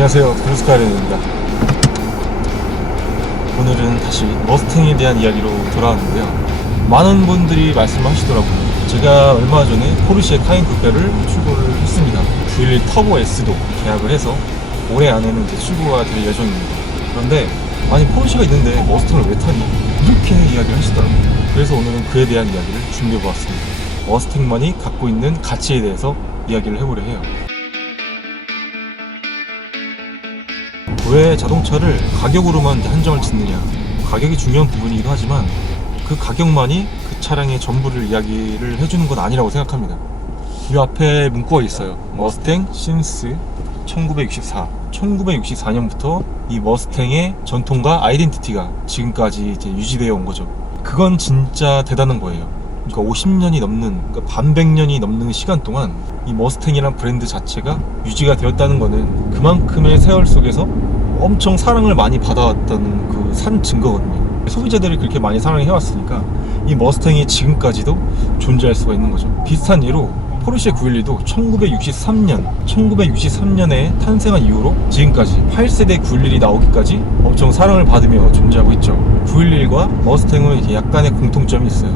안녕하세요, 블루스카이랜입니다. 오늘은 다시 머스탱에 대한 이야기로 돌아왔는데요. 많은 분들이 말씀하시더라고요. 제가 얼마 전에 포르쉐 카인 쿠페를 출고를 했습니다. 911 터보 S도 계약을 해서 올해 안에는 이제 출고가 될 예정입니다. 그런데 아니 포르쉐가 있는데 머스탱을 왜 타니? 이렇게 이야기를 하시더라고요. 그래서 오늘은 그에 대한 이야기를 준비해보았습니다. 머스탱만이 갖고 있는 가치에 대해서 이야기를 해보려 해요. 왜 자동차를 가격으로만 한정을 짓느냐? 가격이 중요한 부분이기도 하지만 그 가격만이 그 차량의 전부를 이야기를 해주는 건 아니라고 생각합니다. 이 앞에 문구가 있어요. 머스탱 신스 1964. 1964년부터 이 머스탱의 전통과 아이덴티티가 지금까지 이제 유지되어 온 거죠. 그건 진짜 대단한 거예요. 그러니까 50년이 넘는, 그러니까 반백년이 넘는 시간 동안 이 머스탱이란 브랜드 자체가 유지가 되었다는 거는 그만큼의 세월 속에서 엄청 사랑을 많이 받아왔다는 그 산 증거거든요. 소비자들이 그렇게 많이 사랑해왔으니까 이 머스탱이 지금까지도 존재할 수가 있는 거죠. 비슷한 예로 포르쉐 911도 1963년에 탄생한 이후로 지금까지 8세대 911이 나오기까지 엄청 사랑을 받으며 존재하고 있죠. 911과 머스탱은 이렇게 약간의 공통점이 있어요.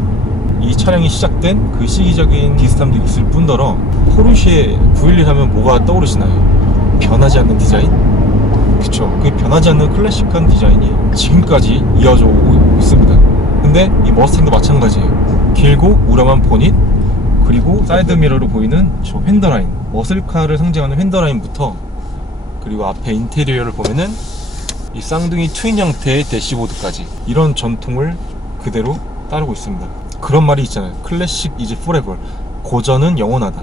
이 차량이 시작된 그 시기적인 비슷함도 있을 뿐더러 포르쉐 911 하면 뭐가 떠오르시나요? 변하지 않는 디자인? 그쵸. 그 변하지 않는 클래식한 디자인이 지금까지 이어져 오고 있습니다. 근데 이 머스탱도 마찬가지예요. 길고 우람한 보닛, 그리고 사이드미러로 보이는 저 휀더라인, 머슬카를 상징하는 휀더라인부터, 그리고 앞에 인테리어를 보면은 이 쌍둥이 트윈 형태의 대시보드까지 이런 전통을 그대로 따르고 있습니다. 그런 말이 있잖아요. 클래식 이즈 포레버. 고전은 영원하다.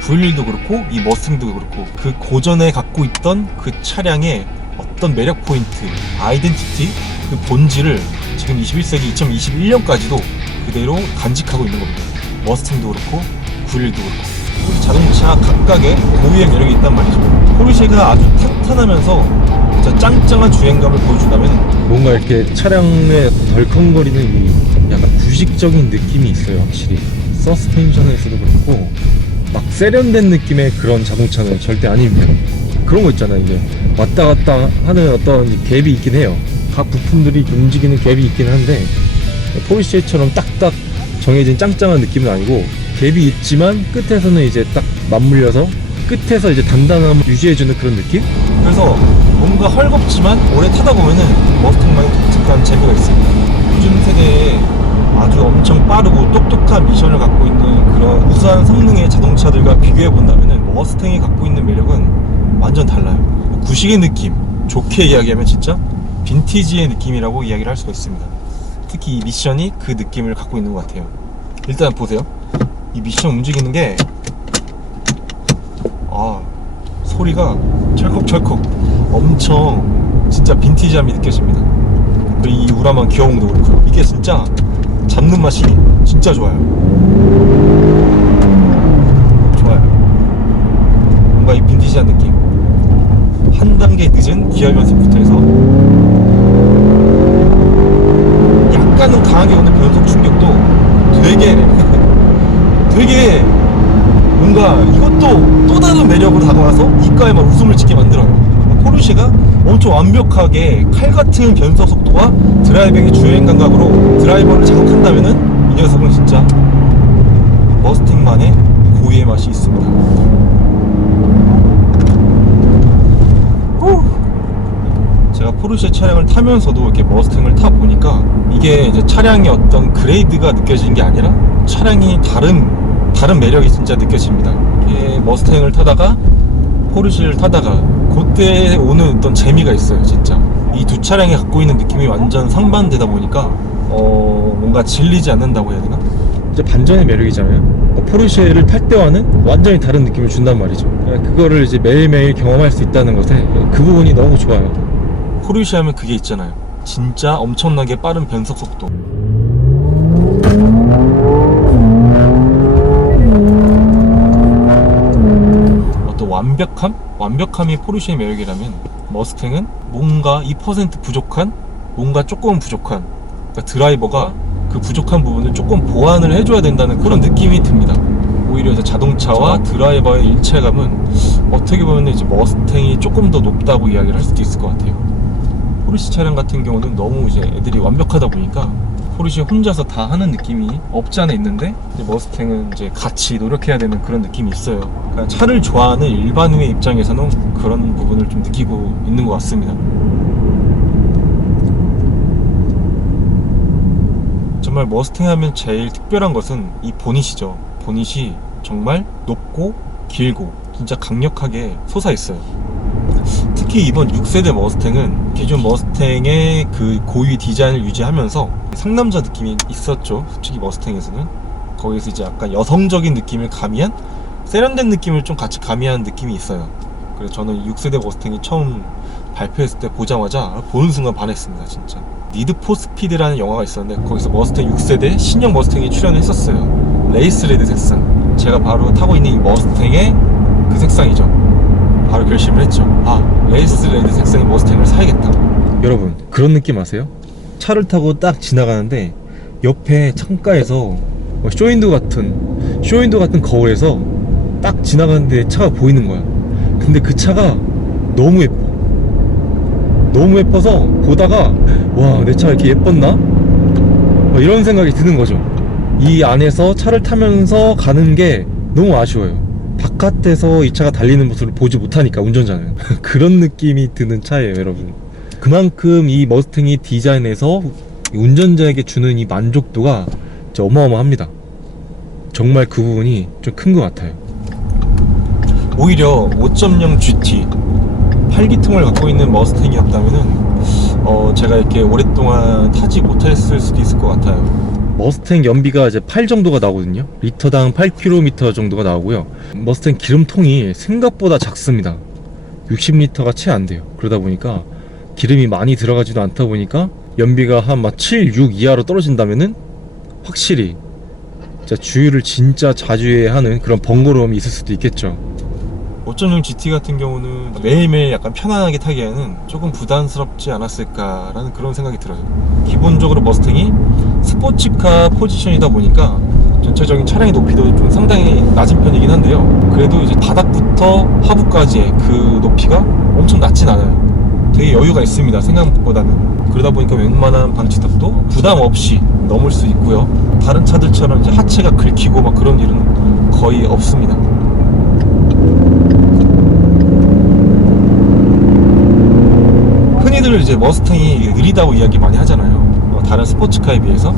911도 그렇고 이 머스탱도 그렇고 그 고전에 갖고 있던 그 차량의 어떤 매력 포인트, 아이덴티티, 그 본질을 지금 21세기 2021년까지도 그대로 간직하고 있는 겁니다. 머스탱도 그렇고 911도 그렇고 자동차 각각의 고유의 매력이 있단 말이죠. 포르쉐가 아주 탄탄하면서 진짜 짱짱한 주행감을 보여준다면 뭔가 이렇게 차량에 덜컹거리는 이 약간 구식적인 느낌이 있어요. 확실히 서스펜션에서도 그렇고 막 세련된 느낌의 그런 자동차는 절대 아닙니다. 그런 거 있잖아요. 이게 왔다 갔다 하는 어떤 갭이 있긴 해요. 각 부품들이 움직이는 갭이 있긴 한데 포르쉐처럼 딱딱 정해진 짱짱한 느낌은 아니고 갭이 있지만 끝에서는 이제 딱 맞물려서 끝에서 이제 단단함을 유지해주는 그런 느낌? 그래서 뭔가 헐겁지만 오래 타다 보면은 머스탱만의 독특한 재미가 있습니다. 요즘 세대에 아주 엄청 빠르고 똑똑한 미션을 갖고 있는 그런 우수한 성능의 자동차들과 비교해 본다면은 머스탱이 갖고 있는 매력은 완전 달라요. 구식의 느낌, 좋게 이야기하면 진짜 빈티지의 느낌이라고 이야기를 할 수가 있습니다. 특히 이 미션이 그 느낌을 갖고 있는 것 같아요. 일단 보세요. 이 미션 움직이는 게 소리가 철컥철컥 엄청 진짜 빈티지함이 느껴집니다. 그리고 이 우람한 귀여움도 그렇고요. 이게 진짜 잡는 맛이 진짜 좋아요. 뭔가 이 빈티지한 느낌, 한 단계 늦은 기어 변속부터 해서 약간은 강하게 오는 변속 충격도 되게 뭔가 이것도 또 다른 매력으로 다가와서 이가에 막 웃음을 짓게 만들어요. 포르쉐가 엄청 완벽하게 칼같은 변속 속도와 드라이빙의 주행 감각으로 드라이버를 자극한다면은 이 녀석은 진짜 머스탱만의 고유의 맛이 있습니다. 제가 포르쉐 차량을 타면서도 이렇게 머스탱을 타 보니까 이게 이제 차량의 어떤 그레이드가 느껴지는 게 아니라 차량이 다른 매력이 진짜 느껴집니다. 머스탱을 타다가 포르쉐를 타다가 그때 오는 어떤 재미가 있어요. 진짜 이 두 차량이 갖고 있는 느낌이 완전 상반되다 보니까 뭔가 질리지 않는다고 해야 되나? 이제 반전의 매력이잖아요. 포르쉐를 탈 때와는 완전히 다른 느낌을 준단 말이죠. 그거를 이제 매일매일 경험할 수 있다는 것에 그 부분이 너무 좋아요. 포르쉐 하면 그게 있잖아요. 진짜 엄청나게 빠른 변속 속도, 완벽함이 포르쉐의 매력이라면 머스탱은 뭔가 2% 부족한, 뭔가 조금 부족한, 그러니까 드라이버가 그 부족한 부분을 조금 보완을 해줘야 된다는 그런 느낌이 듭니다. 오히려 이제 자동차와 드라이버의 일체감은 어떻게 보면 이제 머스탱이 조금 더 높다고 이야기를 할 수도 있을 것 같아요. 포르쉐 차량 같은 경우는 너무 이제 애들이 완벽하다 보니까 포르쉐 혼자서 다 하는 느낌이 없지 않아 있는데, 이제 머스탱은 이제 같이 노력해야 되는 그런 느낌이 있어요. 그러니까 차를 좋아하는 일반인의 입장에서는 그런 부분을 좀 느끼고 있는 것 같습니다. 정말 머스탱 하면 제일 특별한 것은 이 보닛이죠. 보닛이 정말 높고 길고 진짜 강력하게 솟아있어요. 특히 이번 6세대 머스탱은 기존 머스탱의 그 고유 디자인을 유지하면서 상남자 느낌이 있었죠. 솔직히 머스탱에서는 거기서 이제 약간 여성적인 느낌을 가미한, 세련된 느낌을 좀 같이 가미한 느낌이 있어요. 그래서 저는 6세대 머스탱이 처음 발표했을 때 보자마자 보는 순간 반했습니다. 진짜 니드 포 스피드라는 영화가 있었는데 거기서 머스탱 6세대 신형 머스탱이 출연했었어요. 레이스 레드 색상, 제가 바로 타고 있는 이 머스탱의 그 색상이죠. 바로 결심을 했죠. 아, 레이스 레드 색상의 머스탱을 사야겠다. 여러분, 그런 느낌 아세요? 차를 타고 딱 지나가는데 옆에 창가에서 쇼윈도 같은 거울에서 딱 지나가는데 차가 보이는 거야. 근데 그 차가 너무 예뻐. 너무 예뻐서 보다가 와, 내 차 이렇게 예뻤나? 이런 생각이 드는 거죠. 이 안에서 차를 타면서 가는 게 너무 아쉬워요. 바깥에서 이 차가 달리는 모습을 보지 못하니까, 운전자는. 그런 느낌이 드는 차예요, 여러분. 그만큼 이 머스탱이 디자인에서 운전자에게 주는 이 만족도가 진짜 어마어마합니다. 정말 그 부분이 좀 큰 것 같아요. 오히려 5.0 GT 8기통을 갖고 있는 머스탱이었다면은 제가 이렇게 오랫동안 타지 못했을 수도 있을 것 같아요. 머스탱 연비가 이제 8 정도가 나오거든요. 리터당 8km 정도가 나오고요. 머스탱 기름통이 생각보다 작습니다. 60리터가 채 안 돼요. 그러다 보니까 기름이 많이 들어가지도 않다 보니까 연비가 한 7, 6 이하로 떨어진다면은 확실히 진짜 주유를 진짜 자주 해야 하는 그런 번거로움이 있을 수도 있겠죠. 5.0 GT 같은 경우는 매일매일 약간 편안하게 타기에는 조금 부담스럽지 않았을까라는 그런 생각이 들어요. 기본적으로 머스탱이 스포츠카 포지션이다 보니까 전체적인 차량의 높이도 좀 상당히 낮은 편이긴 한데요. 그래도 이제 바닥부터 하부까지의 그 높이가 엄청 낮진 않아요. 되게 여유가 있습니다, 생각보다는. 그러다 보니까 웬만한 방지턱도 부담 없이 넘을 수 있고요. 다른 차들처럼 이제 하체가 긁히고 막 그런 일은 거의 없습니다. 흔히들 이제 머스탱이 느리다고 이야기 많이 하잖아요. 다른 스포츠카에 비해서.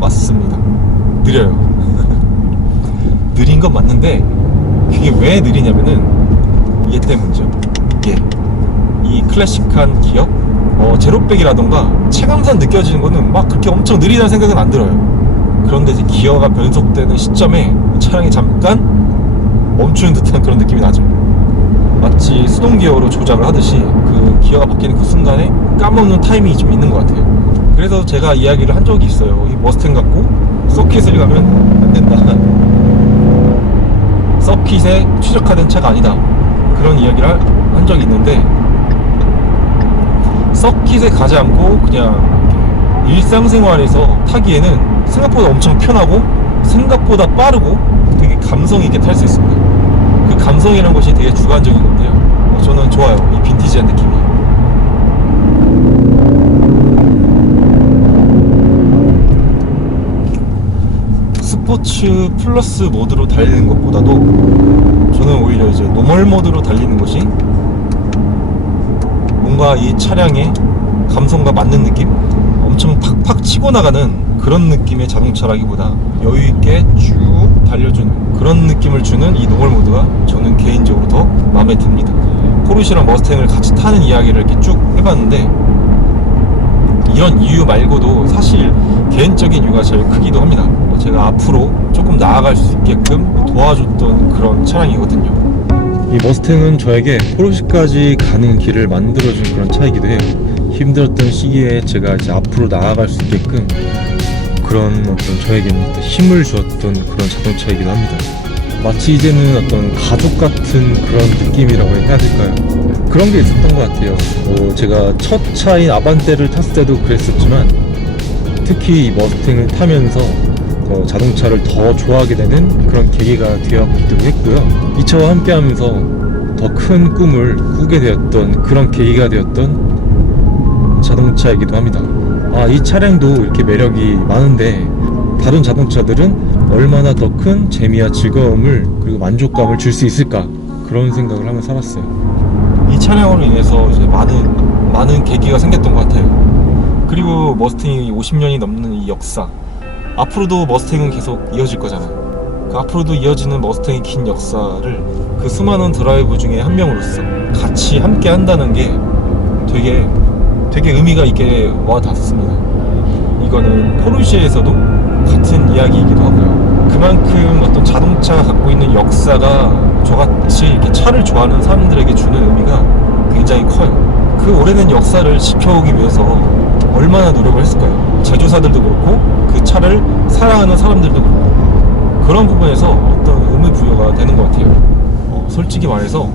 맞습니다. 느려요. 느린 건 맞는데 그게 왜 느리냐면은 얘 때문이죠. 이 클래식한 기어, 제로백이라던가 체감상 느껴지는 거는 막 그렇게 엄청 느리다는 생각은 안 들어요. 그런데 이제 기어가 변속되는 시점에 차량이 잠깐 멈추는 듯한 그런 느낌이 나죠. 마치 수동 기어로 조작을 하듯이 그 기어가 바뀌는 그 순간에 까먹는 타이밍이 좀 있는 것 같아요. 그래서 제가 이야기를 한 적이 있어요. 이 머스탱 갖고 서킷을 가면 안 된다. 서킷에 최적화된 차가 아니다. 그런 이야기를 한 적이 있는데, 서킷에 가지 않고 그냥 일상생활에서 타기에는 생각보다 엄청 편하고 생각보다 빠르고 되게 감성 있게 탈 수 있습니다. 그 감성이라는 것이 되게 주관적인 건데요. 저는 좋아요, 이 빈티지한 느낌이. 스포츠 플러스 모드로 달리는 것보다도 저는 오히려 이제 노멀 모드로 달리는 것이 뭔가 이 차량의 감성과 맞는 느낌? 엄청 팍팍 치고 나가는 그런 느낌의 자동차라기보다 여유있게 쭉 달려주는 그런 느낌을 주는 이 노멀 모드가 저는 개인적으로 더 마음에 듭니다. 포르쉐랑 머스탱을 같이 타는 이야기를 이렇게 쭉 해봤는데, 이런 이유 말고도 사실 개인적인 이유가 제일 크기도 합니다. 제가 앞으로 조금 나아갈 수 있게끔 도와줬던 그런 차량이거든요. 이 머스탱은 저에게 포르쉐까지 가는 길을 만들어준 그런 차이기도 해요. 힘들었던 시기에 제가 이제 앞으로 나아갈 수 있게끔 그런 어떤 저에게는 힘을 주었던 그런 자동차이기도 합니다. 마치 이제는 어떤 가족 같은 그런 느낌이라고 해야 될까요? 그런 게 있었던 것 같아요. 제가 첫 차인 아반떼를 탔을 때도 그랬었지만, 특히 이 머스탱을 타면서 자동차를 더 좋아하게 되는 그런 계기가 되었기도 했고요. 이 차와 함께 하면서 더 큰 꿈을 꾸게 되었던 그런 계기가 되었던 자동차이기도 합니다. 이 차량도 이렇게 매력이 많은데 다른 자동차들은 얼마나 더 큰 재미와 즐거움을 그리고 만족감을 줄 수 있을까, 그런 생각을 하며 살았어요. 이 차량으로 인해서 이제 많은 계기가 생겼던 것 같아요. 그리고 머스탱이 50년이 넘는 이 역사, 앞으로도 머스탱은 계속 이어질 거잖아요. 그 앞으로도 이어지는 머스탱의 긴 역사를 그 수많은 드라이버 중에 한 명으로서 같이 함께 한다는 게 되게 의미가 있게 와 닿습니다. 이거는 포르쉐에서도 같은 이야기이기도 하고요. 그만큼 어떤 자동차가 갖고 있는 역사가 저같이 이렇게 차를 좋아하는 사람들에게 주는 의미가 굉장히 커요. 그 오래된 역사를 지켜오기 위해서 얼마나 노력을 했을까요? 제조사들도 그렇고 그 차를 사랑하는 사람들도 그렇고, 그런 부분에서 어떤 의미 부여가 되는 것 같아요. 솔직히 말해서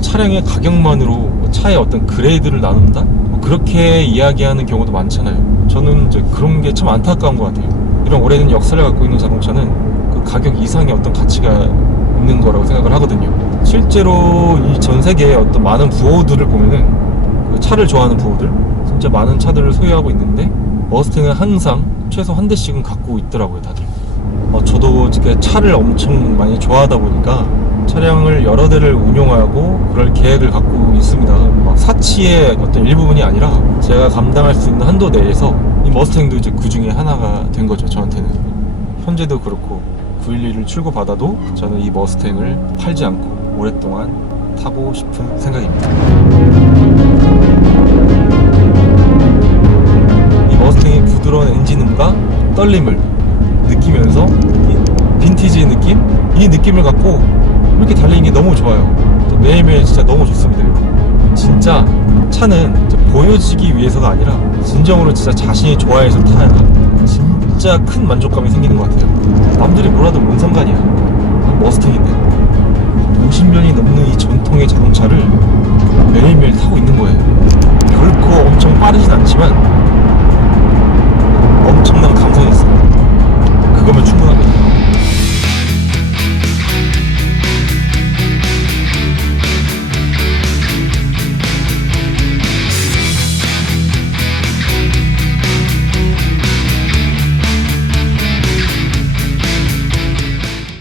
차량의 가격만으로 차의 어떤 그레이드를 나눈다? 그렇게 이야기하는 경우도 많잖아요. 저는 이제 그런 게 참 안타까운 것 같아요. 이런 오래된 역사를 갖고 있는 자동차는 그 가격 이상의 어떤 가치가 있는 거라고 생각을 하거든요. 실제로 이 전 세계의 어떤 많은 부호들을 보면은 그 차를 좋아하는 부호들, 진짜 많은 차들을 소유하고 있는데 머스탱은 항상 최소 한 대씩은 갖고 있더라고요, 다들. 저도 차를 엄청 많이 좋아하다 보니까 차량을 여러 대를 운용하고 그럴 계획을 갖고 있습니다. 막 사치의 어떤 일부분이 아니라 제가 감당할 수 있는 한도 내에서 이 머스탱도 이제 그 중에 하나가 된 거죠, 저한테는. 현재도 그렇고 911을 출고받아도 저는 이 머스탱을 팔지 않고 오랫동안 타고 싶은 생각입니다. 이 머스탱의 부드러운 엔진음과 떨림을 느끼면서 이 빈티지 느낌? 이 느낌을 갖고 이렇게 달리는 게 너무 좋아요. 매일매일 진짜 너무 좋습니다, 여러분. 진짜 차는 보여지기 위해서가 아니라 진정으로 진짜 자신이 좋아해서 타야 진짜 큰 만족감이 생기는 것 같아요. 남들이 뭐라도 뭔 상관이야. 머스탱인데 50년이 넘는 이 전통의 자동차를 매일매일 타고 있는 거예요. 결코 엄청 빠르진 않지만 엄청난 감성이 있어요. 그거면 충분합니다.